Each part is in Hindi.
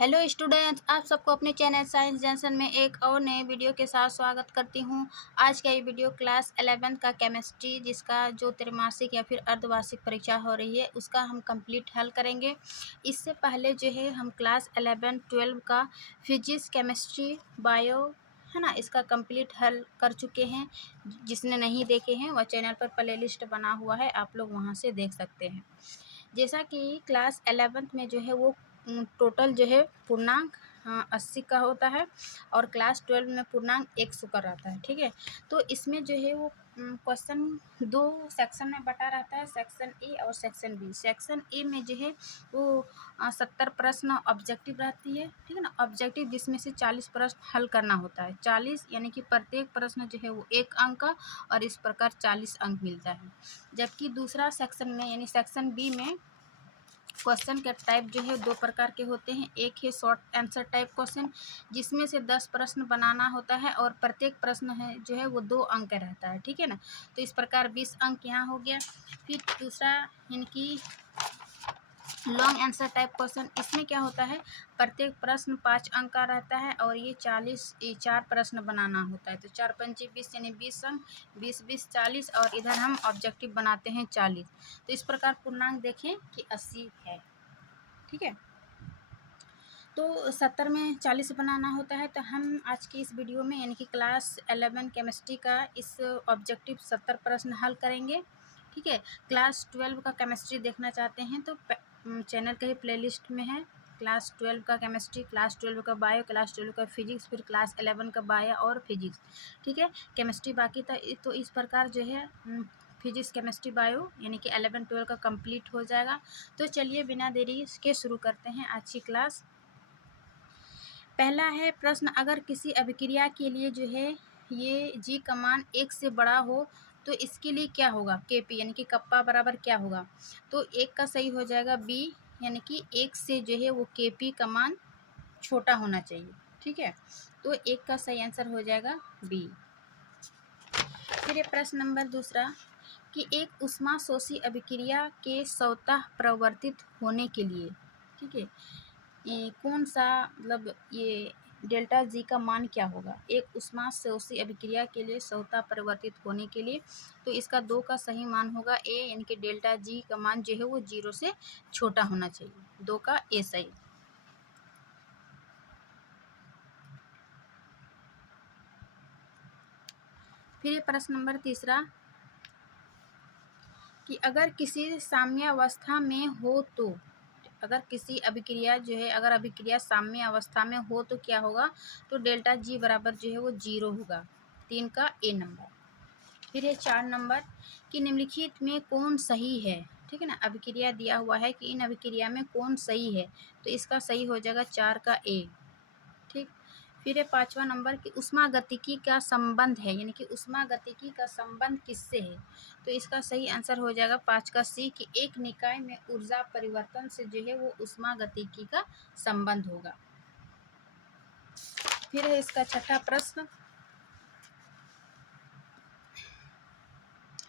हेलो स्टूडेंट्स, आप सबको अपने चैनल साइंस जंक्शन में एक और नए वीडियो के साथ स्वागत करती हूं। आज का ये वीडियो क्लास 11 का केमिस्ट्री, जिसका जो त्रैमासिक या फिर अर्धवार्षिक परीक्षा हो रही है उसका हम कंप्लीट हल करेंगे। इससे पहले जो है हम क्लास 11 12 का फिजिक्स, केमिस्ट्री, बायो है ना, इसका कंप्लीट हल कर चुके हैं। जिसने नहीं देखे हैं वह चैनल पर प्लेलिस्ट बना हुआ है, आप लोग वहाँ से देख सकते हैं। जैसा कि क्लास 11th में जो है वो टोटल जो है पूर्णांक 80 का होता है और क्लास 12 में पूर्णांक 100 का रहता है। ठीक है, तो इसमें जो है वो क्वेश्चन दो सेक्शन में बटा रहता है, सेक्शन ए और सेक्शन बी। सेक्शन ए में जो है वो 70 प्रश्न ऑब्जेक्टिव रहती है। ठीक है ना, ऑब्जेक्टिव जिसमें से 40 प्रश्न हल करना होता है। 40 यानी कि प्रत्येक प्रश्न जो है वो 1 अंक का, और इस प्रकार 40 अंक मिलता है। जबकि दूसरा सेक्शन में यानी सेक्शन बी में क्वेश्चन के टाइप जो है दो प्रकार के होते हैं। एक है शॉर्ट आंसर टाइप क्वेश्चन, जिसमें से 10 प्रश्न बनाना होता है और प्रत्येक प्रश्न है जो है वो 2 अंक का रहता है। ठीक है ना, तो इस प्रकार 20 अंक यहाँ हो गया। फिर दूसरा इनकी लॉन्ग आंसर टाइप क्वेश्चन, इसमें क्या होता है, प्रत्येक प्रश्न 5 अंक का रहता है और ये 4 प्रश्न बनाना होता है। तो 4 पंचे 20 यानी 20 अंक, 20 20 40, और इधर हम ऑब्जेक्टिव बनाते हैं 40। तो इस प्रकार पूर्णांक देखें कि 80 है। ठीक है, तो 70 में 40 बनाना होता है। तो हम आज की इस वीडियो में यानी कि क्लास 11 केमिस्ट्री का इस ऑब्जेक्टिव 70 प्रश्न हल करेंगे। ठीक है, क्लास 12 का केमिस्ट्री देखना चाहते हैं तो चैनल के ही प्लेलिस्ट में है क्लास 12 का केमिस्ट्री, क्लास 12 का बायो, क्लास 12 का फिजिक्स, फिर क्लास 11 का बायो और फिजिक्स। ठीक है, केमिस्ट्री बाकी था। तो इस प्रकार जो है फिजिक्स, केमिस्ट्री, बायो यानी कि 11 12 का कंप्लीट हो जाएगा। तो चलिए बिना देरी के शुरू करते हैं आज की क्लास। पहला है प्रश्न, अगर किसी अभिक्रिया के लिए जो है ये जी का मान 1 से बड़ा हो तो इसके लिए क्या होगा, केपी यानी कि कप्पा बराबर क्या होगा। तो 1 का सही हो जाएगा बी, यानी कि 1 से जो है वो केपी का मान छोटा होना चाहिए। ठीक है, तो 1 का सही आंसर हो जाएगा बी। फिर ये प्रश्न नंबर दूसरा कि एक ऊष्माशोषी अभिक्रिया के स्वतः प्रवर्तित होने के लिए, ठीक है, ये कौन सा मतलब ये डेल्टा जी का मान क्या होगा। एक ऊष्माशोषी अभिक्रिया के लिए स्वतः परिवर्तित होने के लिए, तो इसका 2 का सही मान होगा ए, यानी कि डेल्टा जी का मान जो है वो 0 से छोटा होना चाहिए। 2 का ए सही। फिर ये प्रश्न नंबर तीसरा कि अगर किसी साम्यावस्था में हो तो, अगर किसी अभिक्रिया जो है, अगर अभिक्रिया साम्य अवस्था में हो तो क्या होगा, तो डेल्टा जी बराबर जो है वो 0 होगा। 3 का ए नंबर। फिर ये 4 नंबर कि निम्नलिखित में कौन सही है। ठीक है ना, अभिक्रिया दिया हुआ है कि इन अभिक्रिया में कौन सही है, तो इसका सही हो जाएगा 4 का ए। ठीक, फिर ये 5वां नंबर कि ऊष्मागतिकी का संबंध है, यानी कि ऊष्मागतिकी का संबंध किससे है, तो इसका सही आंसर हो जाएगा 5 का सी, कि एक निकाय में ऊर्जा परिवर्तन से जो है वो ऊष्मागतिकी का संबंध होगा। फिर है इसका छठा प्रश्न,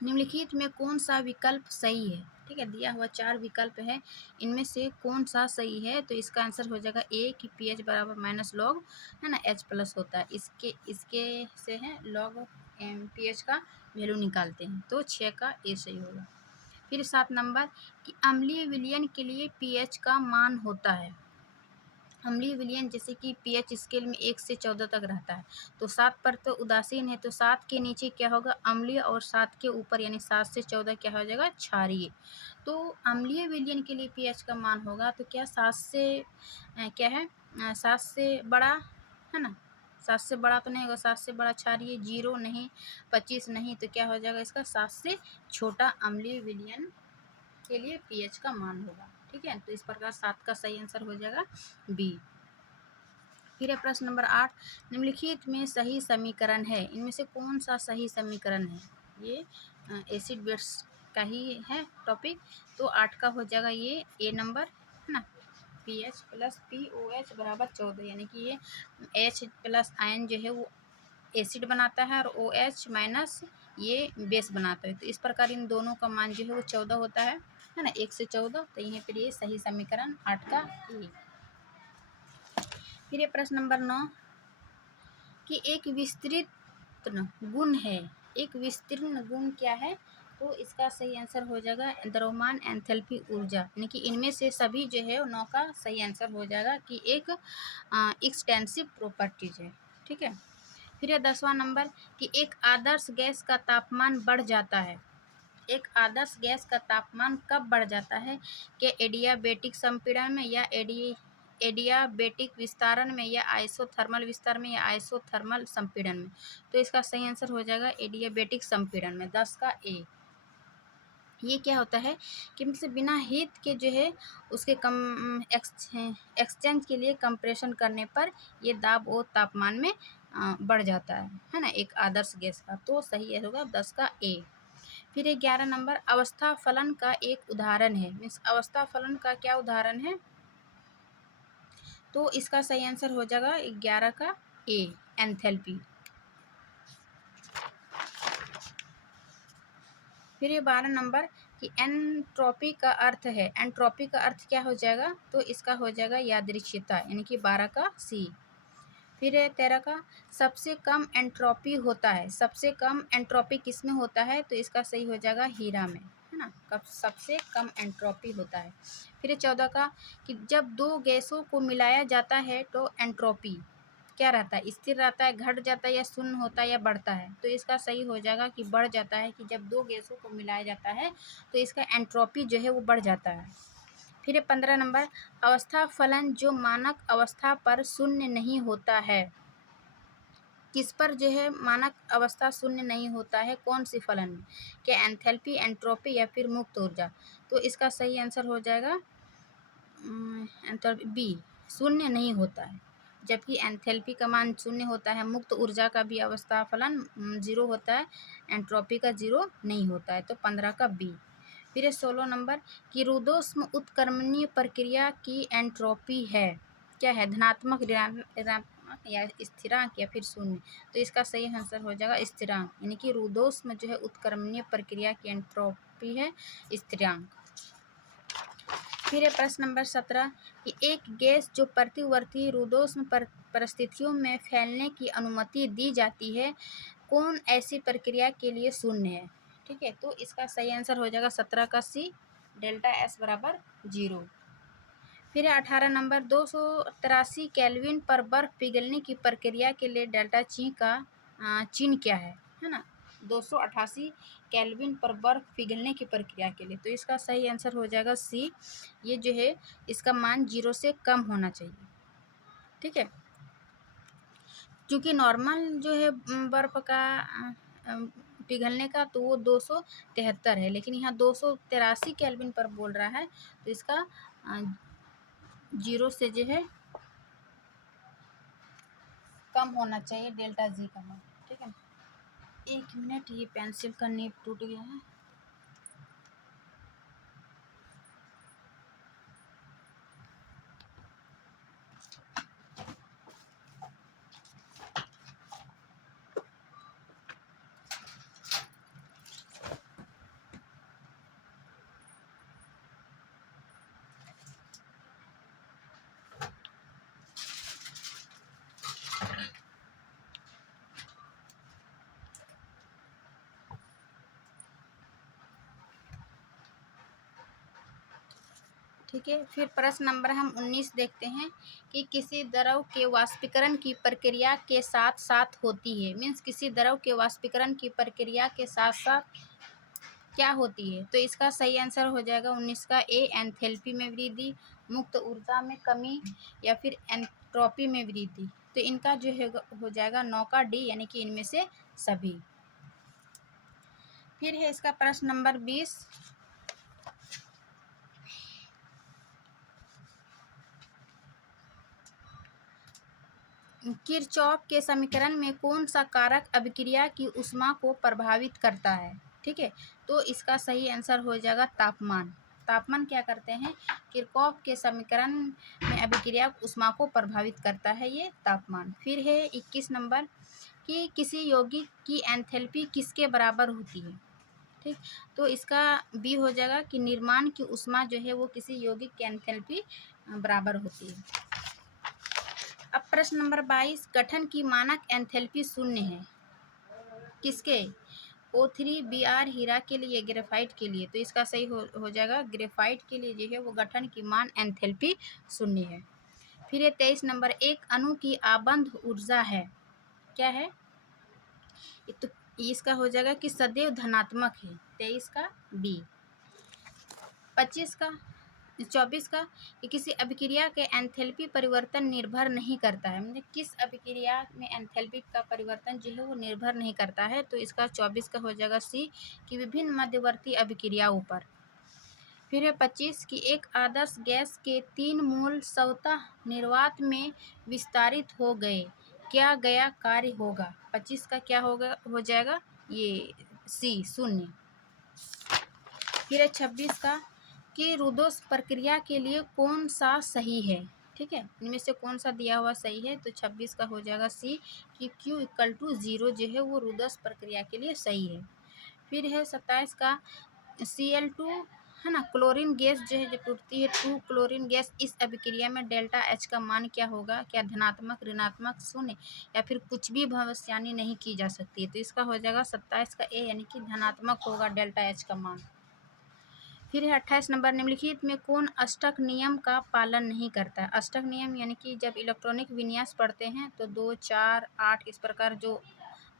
निम्नलिखित में कौन सा विकल्प सही है। ठीक है, दिया हुआ 4 विकल्प है, इनमें से कौन सा सही है, तो इसका आंसर हो जाएगा ए, कि पी एच बराबर माइनस लॉग है ना एच प्लस होता है। इसके से है लॉग पी एच का वैल्यू निकालते हैं, तो 6 का ए सही होगा। फिर 7 नंबर कि अम्लीय विलयन के लिए पी एच का मान होता है। अम्लीय विलयन जैसे कि पीएच स्केल में 1 से 14 तक रहता है, तो 7 पर तो उदासीन है, तो 7 के नीचे क्या होगा अम्लीय, और 7 के ऊपर यानी 7 से 14 क्या हो जाएगा क्षारीय। तो अम्लीय विलयन के लिए पीएच का मान होगा तो क्या 7 से क्या है 7 से बड़ा है ना, 7 से बड़ा तो नहीं होगा, 7 से बड़ा क्षारीय 0 नहीं, 25 नहीं, तो क्या हो जाएगा इसका 7 से छोटा अम्लीय विलयन के लिए पीएच का मान होगा। ठीक है, तो इस प्रकार 7 का सही आंसर हो जाएगा बी। फिर है प्रश्न नंबर 8, निम्नलिखित में सही समीकरण है, इनमें से कौन सा सही समीकरण है। ये एसिड बेस का ही है टॉपिक, तो 8 का हो जाएगा ये ए नंबर है ना, P H plus P O H बराबर 14, यानी कि ये एच प्लस आयन जो है वो एसिड बनाता है और ओ एच माइनस ये बेस बनाता है। तो इस प्रकार इन दोनों का मान जो है वो 14 होता है ना, 1 से 14, तो यहीं पर ये सही समीकरण 8 का ए। फिर ये प्रश्न नंबर 9 कि एक विस्तृत गुण है, एक विस्तीर्ण गुण क्या है? तो इसका सही आंसर हो जाएगा द्रव्यमान, एंथैल्पी, ऊर्जा, यानी कि इनमें से सभी जो है 9 का सही आंसर हो जाएगा कि एक एक्सटेंसिव प्रॉपर्टीज है। ठीक है। फिर 10वां नंबर कि एक आदर्श गैस का तापमान बढ़ जाता है। एक आदर्श गैस का तापमान कब बढ़ जाता है? कि एडियाबेटिक संपीड़न में, या एडियाबेटिक विस्तारण में, या आइसोथर्मल विस्तार में, या आइसोथर्मल संपीड़न में। तो इसका सही आंसर हो जाएगा एडियाबेटिक संपीड़न में, 10 का ए। ये क्या होता है कि मतलब बिना हीट के जो है उसके एक्सचेंज के लिए कंप्रेशन करने पर ये दाब और तापमान में बढ़ जाता है ना, एक आदर्श गैस का। तो सही होगा 10 का ए। फिर 11 नंबर अवस्था फलन का एक उदाहरण है। मीन्स अवस्था फलन का क्या उदाहरण है? तो इसका सही आंसर हो जाएगा 11 का ए, एंथैल्पी। फिर ये 12 नंबर कि एंट्रोपी का अर्थ है। एंट्रोपी का अर्थ क्या हो जाएगा? तो इसका हो जाएगा यादृच्छिकता, यानी कि 12 का सी। फिर 13 का सबसे कम एंट्रोपी होता है। सबसे कम एंट्रोपी किस में होता है? तो इसका सही हो जाएगा हीरा में, है ना, कब सबसे कम एंट्रोपी होता है। फिर 14 का कि जब दो गैसों को मिलाया जाता है तो एंट्रोपी क्या रहता है? स्थिर रहता है, घट जाता है, या शून्य होता है, या बढ़ता है? तो इसका सही हो जाएगा कि बढ़ जाता है, कि जब दो गैसों को मिलाया जाता है तो इसका एंट्रोपी जो है वो बढ़ जाता है। फिर 15 नंबर अवस्था फलन जो मानक अवस्था पर शून्य नहीं होता है। किस पर जो है मानक अवस्था शून्य नहीं होता है? कौन सी फलन में? क्या एंथैल्पी, एंट्रोपी, या फिर मुक्त ऊर्जा? तो इसका सही आंसर हो जाएगा बी, शून्य नहीं होता है। जबकि एंथैल्पी का मान शून्य होता है, मुक्त ऊर्जा का भी अवस्था फलन 0 होता है, एंट्रोपी का 0 नहीं होता है। तो 15 का बी। फिर 16 नंबर कि रुद्धोष्म उत्क्रमणीय प्रक्रिया की एंट्रोपी है। क्या है? धनात्मक, ऋणात्मक, या स्थिरांक, या फिर शून्य? तो इसका सही आंसर हो जाएगा स्थिरांक, यानी कि रुद्धोष्म जो है उत्क्रमणीय प्रक्रिया की एंट्रोपी है स्थिरांक। फिर प्रश्न नंबर 17 कि एक गैस जो प्रतिवर्ती रुद्धोष्म परिस्थितियों में फैलने की अनुमति दी जाती है, कौन ऐसी प्रक्रिया के लिए शून्य है? ठीक है। तो इसका सही आंसर हो जाएगा 17 का सी, डेल्टा एस बराबर 0। फिर 18 नंबर 283 केल्विन पर बर्फ पिघलने की प्रक्रिया के लिए डेल्टा ची का चिन्ह क्या है ना? 288 केल्विन पर बर्फ पिघलने की प्रक्रिया के लिए। तो इसका सही आंसर हो जाएगा सी, ये जो है इसका मान 0 से कम होना चाहिए। ठीक है। क्योंकि नॉर्मल जो है बर्फ का पिघलने का तो वो 273 है, लेकिन यहाँ 283 केल्विन पर बोल रहा है, तो इसका 0 से जो है कम होना चाहिए डेल्टा जी का मान। ठीक है। 1 मिनट, ये पेंसिल का नीब टूट गया है। ठीक है। फिर प्रश्न नंबर हम 19 देखते हैं कि किसी द्रव के वाष्पीकरण की प्रक्रिया के साथ साथ होती है। मीन्स किसी द्रव के वाष्पीकरण की प्रक्रिया के साथ साथ क्या होती है? तो इसका सही आंसर हो जाएगा 19 का ए, एंथैल्पी में वृद्धि, मुक्त ऊर्जा में कमी, या फिर एंट्रोपी में वृद्धि। तो इनका जो है हो जाएगा 9 का डी, यानी कि इनमें से सभी। फिर है इसका प्रश्न नंबर 20 किरचॉफ के समीकरण में कौन सा कारक अभिक्रिया की ऊष्मा को प्रभावित करता है? ठीक है। तो इसका सही आंसर हो जाएगा तापमान। तापमान क्या करते हैं? किरचॉफ के समीकरण में अभिक्रिया ऊष्मा को प्रभावित करता है, ये तापमान। फिर है 21 नंबर कि किसी यौगिक की एंथैल्पी किसके बराबर होती है? ठीक। तो इसका बी हो जाएगा कि निर्माण की ऊष्मा जो है वो किसी यौगिक की एंथैल्पी बराबर होती है। अब प्रश्न नंबर 22, गठन की मानक एंथैल्पी शून्य है किसके? O3 Br हीरा के लिए, ग्रेफाइट के लिए। तो इसका सही हो जाएगा ग्रेफाइट के लिए जो है वो गठन की मान एंथैल्पी शून्य है। फिर 23 नंबर, एक अणु की आबंध ऊर्जा है, क्या है? तो इसका हो जाएगा कि सदैव धनात्मक है, 23 का बी। 24 का कि किसी अभिक्रिया के एंथैल्पी परिवर्तन निर्भर नहीं करता है, मतलब किस अभिक्रिया में एंथैल्पी का परिवर्तन जो है वो निर्भर नहीं करता है। तो इसका 24 का हो जाएगा सी कि विभिन्न मध्यवर्ती अभिक्रियाओं पर। फिर है 25 कि एक आदर्श गैस के 3 मोल स्वतः निर्वात में विस्तारित हो गए, क्या गया कार्य होगा? 25 का क्या होगा, हो जाएगा ये सी, शून्य। फिर है 26 का कि रुदोष प्रक्रिया के लिए कौन सा सही है, ठीक है, इनमें से कौन सा दिया हुआ सही है? तो 26 का हो जाएगा सी कि Q = 0 जो है वो रुदोष प्रक्रिया के लिए सही है। फिर है 27 का Cl2 है ना, क्लोरीन गैस जो है जब टूटती है 2 क्लोरीन गैस, इस अभिक्रिया में डेल्टा H का मान क्या होगा? क्या धनात्मक, ऋणात्मक, शून्य या फिर कुछ भी भविष्यवाणी नहीं की जा सकती है। तो इसका हो जाएगा 27 का ए, यानी कि धनात्मक होगा डेल्टा H का मान। फिर है 28 नंबर, निम्नलिखित में कौन अष्टक नियम का पालन नहीं करता है? अष्टक नियम यानी कि जब इलेक्ट्रॉनिक विन्यास पढ़ते हैं तो 2, 4, 8 इस प्रकार जो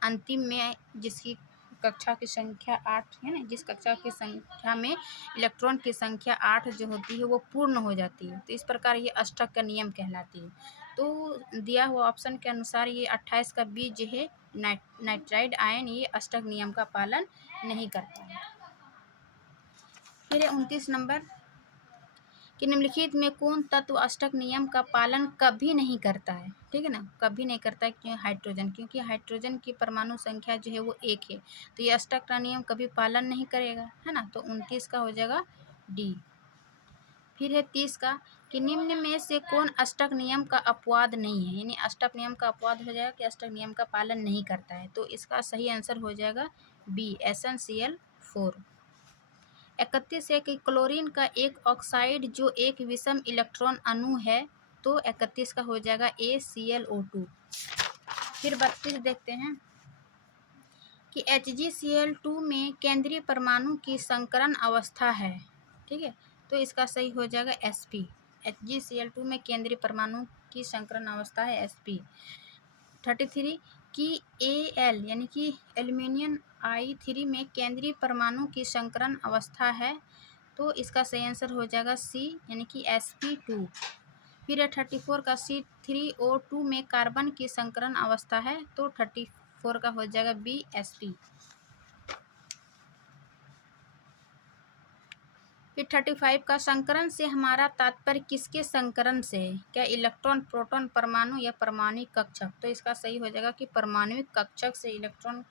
अंतिम में जिसकी कक्षा की संख्या 8 है ना, जिस कक्षा की संख्या में इलेक्ट्रॉन की संख्या 8 जो होती है वो पूर्ण हो जाती है, तो इस प्रकार ये अष्टक का नियम कहलाती है। तो दिया हुआ ऑप्शन के अनुसार ये 28 का बी जो है नाइट्राइड आयन, ये अष्टक नियम का पालन नहीं करता है। फिर 29 नंबर कि निम्नलिखित में कौन तत्व अष्टक नियम का पालन कभी नहीं करता है, ठीक है ना, कभी नहीं करता है? क्यों? हाइड्रोजन, क्योंकि हाइड्रोजन की परमाणु संख्या जो है वो 1 है, तो ये अष्टक का नियम कभी पालन नहीं करेगा, है ना। तो 29 का हो जाएगा डी। फिर है 30 का कि निम्न में से कौन अष्टक नियम का अपवाद नहीं है, यानी अष्टक नियम का अपवाद हो जाएगा कि अष्टक नियम का पालन नहीं करता है। तो इसका सही आंसर हो जाएगा बी, SnCl4। 31 है कि क्लोरीन का एक ऑक्साइड जो एक विषम इलेक्ट्रॉन अणु है, तो 31 का हो जाएगा AClO2। फिर 32 देखते हैं कि HgCl2 में केंद्रीय परमाणु की संकरण अवस्था है, ठीक है, तो इसका सही हो जाएगा Sp। HgCl2 में केंद्रीय परमाणु की संकरण अवस्था है Sp। 33 कि Al यानी कि एल्यूमिनियम I3 में केंद्रीय परमाणु की संकरण अवस्था है, तो इसका सही आंसर हो जाएगा सी, यानी कि Sp2। फिर है 34 का C3O2 में कार्बन की संकरण अवस्था है, तो 34 का हो जाएगा बी, Sp। फिर 35 का संकरण से हमारा तात्पर्य किसके संकरण से है? क्या इलेक्ट्रॉन, प्रोटॉन, परमाणु या परमाणु कक्षक? तो इसका सही हो जाएगा कि परमाणु कक्षक से इलेक्ट्रॉन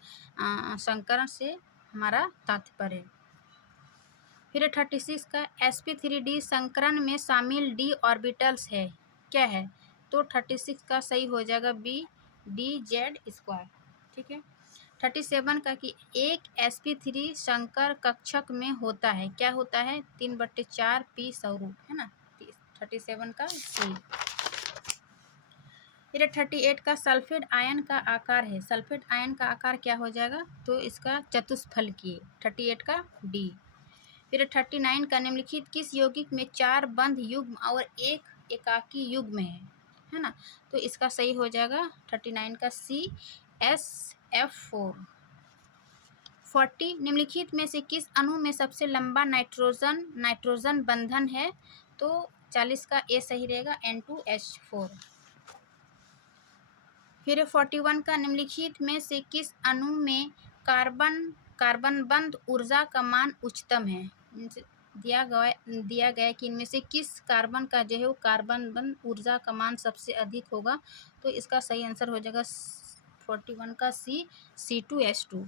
संकरण से हमारा तात्पर्य है। फिर 36 का sp3d संकरण में शामिल d ऑर्बिटल्स है, क्या है? तो 36 का सही हो जाएगा बी, dz², ठीक है। 37 का कि एक sp3 संकर कक्षक में होता है, क्या होता है? 3/4 p स्वरूप, है ना। 37 का सी। फिर 38 का सल्फेट आयन का आकार है, सल्फेट आयन का आकार क्या हो जाएगा? तो इसका चतुष्फलकीय, 38 का डी। फिर 39 का निम्नलिखित किस यौगिक में 4 बंध युग्म और 1 एकाकी युग्म है ना, तो इसका सही हो जाएगा 39 का सी, SF4। 40 निम्नलिखित में से किस अणु में सबसे लंबा नाइट्रोजन बंधन है? तो 40 का ए सही रहेगा, N2H4। फिर 41 का निम्नलिखित में से किस अणु में कार्बन बंध ऊर्जा का मान उच्चतम है? दिया गया कि इनमें से किस कार्बन का जो है वो कार्बन बंध ऊर्जा का मान सबसे अधिक होगा, तो इसका सही आंसर हो जाएगा 41 का सी, C2H2।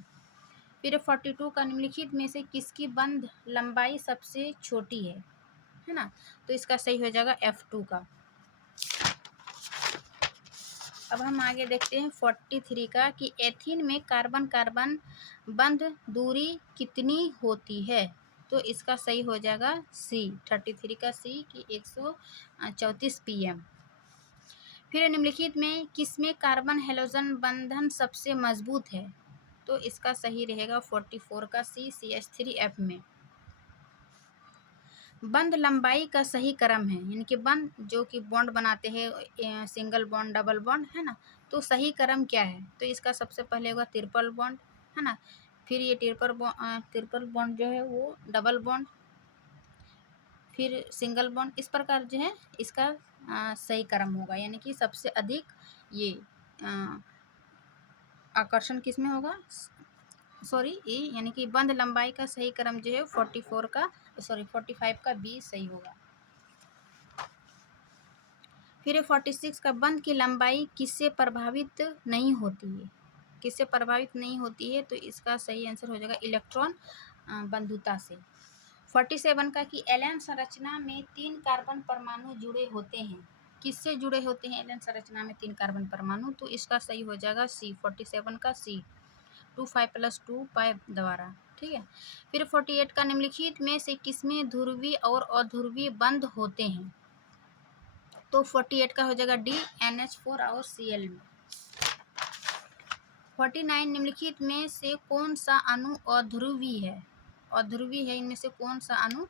फिर 42 का निम्नलिखित में से किसकी बंध लंबाई सबसे छोटी है ना, तो इसका सही हो जाएगा F2 का। अब हम आगे देखते हैं 43 का कि एथीन में कार्बन कार्बन बंध दूरी कितनी होती है? तो इसका सही हो जाएगा सी, 33 का सी कि 134 pm। फिर निम्नलिखित में किसमें कार्बन हैलोजन बंधन सबसे मजबूत है? तो इसका सही रहेगा 44 का सी, CH3F में। बंध लंबाई का सही क्रम है, यानी कि बंध जो कि बॉन्ड बनाते हैं, सिंगल बॉन्ड, डबल बॉन्ड, है ना, तो सही क्रम क्या है? तो इसका सबसे पहले होगा ट्रिपल बॉन्ड, है ना, फिर ये ट्रिपल बॉन्ड जो है वो डबल बॉन्ड, फिर सिंगल बॉन्ड, इस प्रकार जो है इसका सही क्रम होगा, यानी कि सबसे अधिक ये आकर्षण किसमें होगा, सॉरी ए, यानी कि बंध लंबाई का सही क्रम जो है 45 का बी सही होगा। फिर 46 का बंध की लंबाई किससे प्रभावित नहीं होती है? किससे प्रभावित नहीं होती है? तो इसका सही आंसर हो जाएगा इलेक्ट्रॉन बंधुता से। 47 का कि एलन संरचना में 3 कार्बन परमाणु जुड़े होते हैं, किससे जुड़े होते हैं एलन संरचना में 3 कार्बन परमाणु? तो इसका सही हो जाएगा सी, 47 का सी, 2 5 + 2 पाई द्वारा, ठीक है। फिर 48 का निम्नलिखित में से किसमें ध्रुवीय और अध्रुवीय बंध होते हैं? तो 48 का हो जाएगा डी, NH4 और Cl में। 49 निम्नलिखित में से कौन सा अणु अध्रुवीय है? अध्रुवीय है इनमें से कौन सा अणु?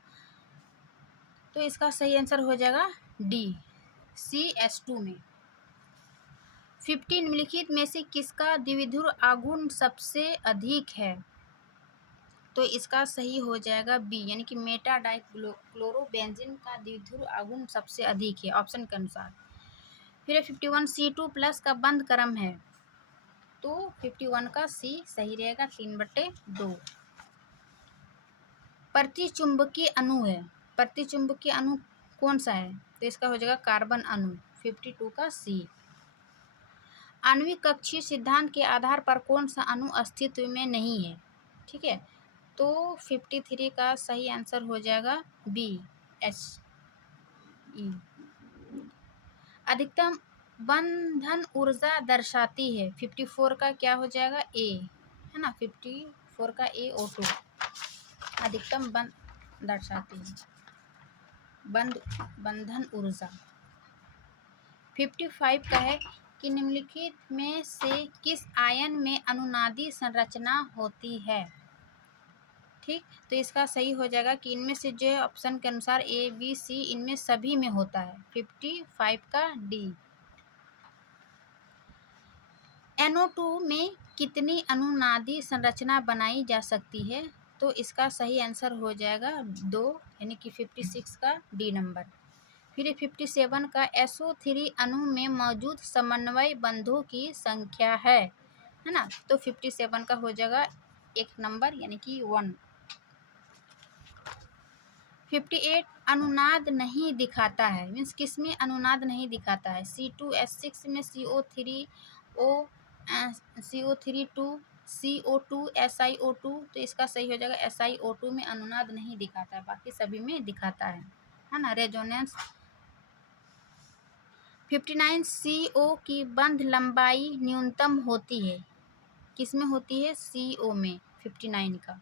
तो इसका सही आंसर हो जाएगा डी, CH2 में। 50 निम्नलिखित में से किसका द्विध्रुव आघूर्ण सबसे अधिक है? तो इसका सही हो जाएगा बी, यानी कि मेटा डाइक्लोरोबेंजीन का द्विध्रुव आघूर्ण सबसे अधिक है ऑप्शन के अनुसार। फिर 51 C2+ का बंध क्रम है, तो 51 का सी सही रहेगा, 3/2। प्रतिचुंबकीय अणु है, प्रतिचुंबकीय अणु कौन सा है? तो इसका हो जाएगा कार्बन अणु, 52 का सी। आणविक कक्षीय सिद्धांत के आधार पर कौन सा अणु अस्तित्व में नहीं है? ठीक है, तो 53 का सही आंसर हो जाएगा बी, He। अधिकतम बंधन ऊर्जा दर्शाती है, 54 का क्या हो जाएगा ए, है ना, 54 का ए, O2 अधिकतम बंध दर्शाती है, बंधन ऊर्जा। 55 का है कि निम्नलिखित में से किस आयन में अनुनादी संरचना होती है? ठीक, तो इसका सही हो जाएगा कि इनमें से जो है ऑप्शन के अनुसार ए, बी, सी, इनमें सभी में होता है, 55 का डी। NO2 में कितनी अनुनादी संरचना बनाई जा सकती है? तो इसका सही आंसर हो जाएगा 2, यानी कि 56 का डी नंबर। फिर 57 का SO3 अणु में मौजूद समन्वय बंधों की संख्या है ना, तो 57 का हो जाएगा 1 नंबर, यानी कि 1। 58 अनुनाद नहीं दिखाता है, मीन्स किसमें अनुनाद नहीं दिखाता है? C2H6 में, CO3O, CO3 2, CO2, SiO2, तो इसका सही हो जाएगा SiO2 में अनुनाद नहीं दिखाता है, बाकी सभी में दिखाता है ना, रेजोनेंस। 59 CO की बंध लंबाई न्यूनतम होती है, किसमें होती है? CO में, 59 का।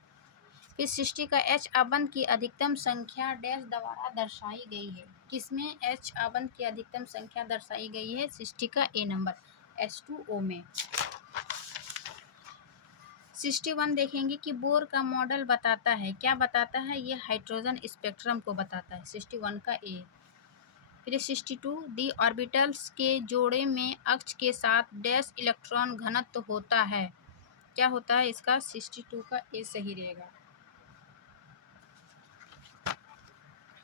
फिर 60 का H आबंध की अधिकतम संख्या डैश द्वारा दर्शाई गई है, किसमें H आबंध की अधिकतम संख्या दर्शाई गई है? 60 का ए नंबर, H2O में। 61 देखेंगे कि बोर का मॉडल बताता है, क्या बताता है? ये हाइड्रोजन स्पेक्ट्रम को बताता है, 61 का ए। फिर 62 डी ऑर्बिटल्स के जोड़े में अक्ष के साथ डैश इलेक्ट्रॉन घनत्व होता है, क्या होता है इसका? 62 का ए सही रहेगा।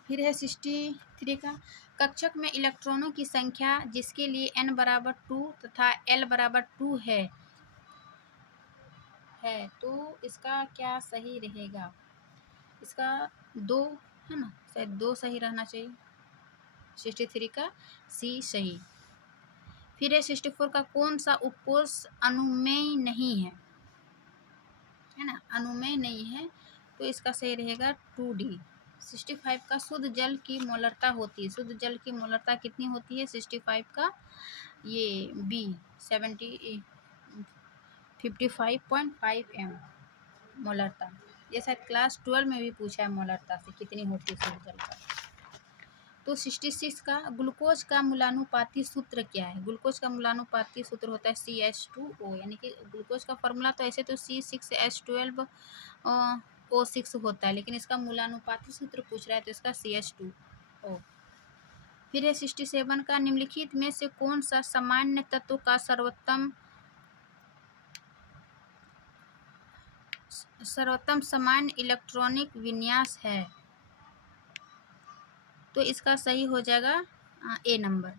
फिर है 63 का कक्षक में इलेक्ट्रॉनों की संख्या जिसके लिए n = 2 तथा l = 2 है, तो इसका क्या सही रहेगा? इसका 2, है ना, शायद 2 सही रहना चाहिए, 63 का सी सही। फिर है 64 का कौन सा उपकोष अनुमेय नहीं है, है ना, अनुमेय नहीं है, तो इसका सही रहेगा 2D। 65 का शुद्ध जल की मोलरता होती है, शुद्ध जल की मोलरता कितनी होती है? 65 का ये बी, 55.5 m मोलरता। ये शायद क्लास 12 में भी पूछा है मोलरता से कितनी होती है शुद्ध जल का। तो 66 का ग्लूकोज का मूलानुपाती सूत्र क्या है? ग्लूकोज का मूलानुपाती सूत्र होता है CH2O, यानी कि ग्लूकोज का फॉर्मूला तो ऐसे तो C6H12O6 होता है, लेकिन इसका मूलानुपाती सूत्र पूछ रहा है तो इसका CH2O। फिर है 67 का, निम्नलिखित में से कौन सा सामान्य तत्व का सर्वोत्तम सामान्य इलेक्ट्रॉनिक विन्यास है? तो इसका सही हो जाएगा ए नंबर।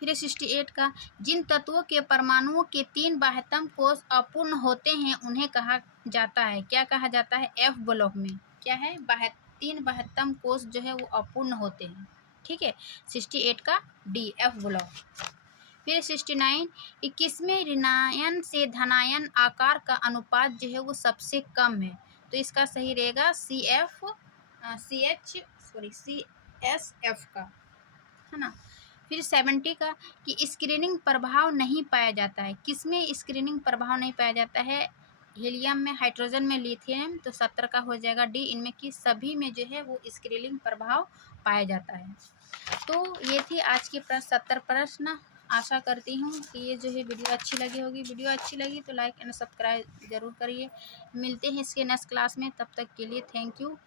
फिर 68 का, जिन तत्वों के परमाणुओं के 3 बाह्यतम कोष अपूर्ण होते हैं उन्हें कहा जाता है, क्या कहा जाता है? F ब्लॉक में क्या है? 3 बाह्यतम कोष जो है वो अपूर्ण होते हैं, ठीक है। 68 का डी, F ब्लॉक। फिर 69, 21वें ऋणायन से धनायन आकार का अनुपात जो है वो सबसे कम है, तो इसका सही रहेगा CSF का, है ना। फिर 70 का, कि स्क्रीनिंग प्रभाव नहीं पाया जाता है, किसमें स्क्रीनिंग प्रभाव नहीं पाया जाता है? हीलियम में, हाइड्रोजन में, लिथियम, तो 70 का हो जाएगा डी, इनमें की सभी में जो है वो स्क्रीनिंग प्रभाव पाया जाता है। तो ये थी आज के 70 प्रश्न। आशा करती हूँ कि ये जो है वीडियो अच्छी लगी होगी। वीडियो अच्छी लगी तो लाइक एंड सब्सक्राइब ज़रूर करिए। मिलते हैं इसके नेक्स्ट क्लास में, तब तक के लिए थैंक यू।